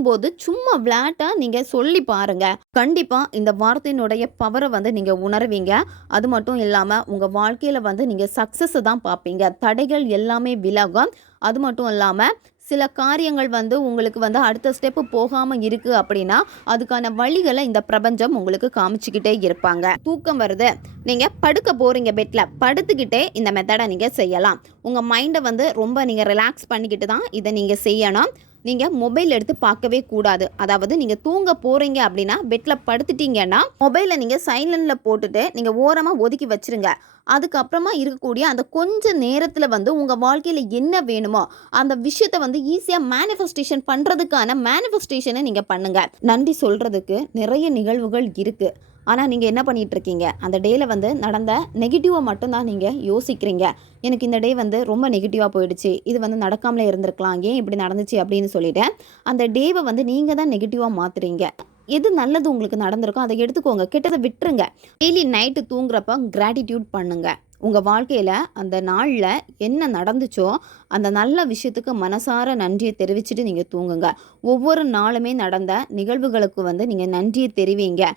தூங்கும்போது சும்மா விளையாட்டா நீங்க சொல்லி பாருங்க. கண்டிப்பா இந்த வார்த்தையினுடைய பவர வந்து நீங்க உணர்வீங்க. அது மட்டும் இல்லாம உங்க வாழ்க்கையில வந்து நீங்க சக்சஸ தான் பார்ப்பீங்க. தடைகள் எல்லாமே விலகும். அது மட்டும் இல்லாம சில காரியங்கள் வந்து உங்களுக்கு வந்து அடுத்த ஸ்டெப்பு போகாம இருக்கு அப்படின்னா, அதுக்கான வழிகள இந்த பிரபஞ்சம் உங்களுக்கு காமிச்சுக்கிட்டே இருப்பாங்க. தூக்கம் வருது. நீங்க படுக்க போறீங்க பெட்ல. படுத்துக்கிட்டே இந்த மெத்தட நீங்க செய்யலாம். உங்க மைண்ட வந்து ரொம்ப நீங்க ரிலாக்ஸ் பண்ணிக்கிட்டு தான் இத நீங்க செய்யணும். நீங்க மொபைல் எடுத்து பார்க்கவே கூடாது. அதாவது நீங்க தூங்க போறீங்க அப்படின்னா, பெட்ல படுத்துட்டீங்கன்னா, மொபைல நீங்க சைலன்ட்ல போட்டுட்டு நீங்க ஓரமா ஒதுக்கி வச்சுருங்க. அதுக்கப்புறமா இருக்கக்கூடிய அந்த கொஞ்ச நேரத்துல வந்து உங்க வாழ்க்கையில என்ன வேணுமோ, அந்த விஷயத்த வந்து ஈஸியா மேனிஃபெஸ்டேஷன் பண்றதுக்கான மேனிஃபெஸ்டேஷன நீங்க பண்ணுங்க. நன்றி சொல்றதுக்கு நிறைய நிகழ்வுகள் இருக்கு. ஆனா நீங்க என்ன பண்ணிட்டு இருக்கீங்க? அந்த டேல வந்து நடந்த நெகட்டிவ மட்டும் தான் நீங்க யோசிக்கிறீங்க. எனக்கு இந்த டே வந்து ரொம்ப நெகட்டிவா போயிடுச்சு. இது வந்து நடக்காமலே இருந்திருக்கலாம். ஏன் இப்படி நடந்துச்சு அப்படின்னு சொல்லிட்டு, அந்த டேவ வந்து நீங்க தான் நெகட்டிவா மாத்துறீங்க. எது நல்லது உங்களுக்கு நடந்திருக்கோ அத எடுத்துக்கோங்க. கெட்டத விட்டுருங்க. டெய்லி நைட்டு தூங்குறப்ப கிராட்டிட்யூட் பண்ணுங்க. உங்க வாழ்க்கையில அந்த நாள்ல என்ன நடந்துச்சோ, அந்த நல்ல விஷயத்துக்கு மனசார நன்றிய தெரிவிச்சுட்டு நீங்க தூங்குங்க. ஒவ்வொரு நாளுமே நடந்த நிகழ்வுகளுக்கு வந்து நீங்க நன்றிய தெரிவிங்க.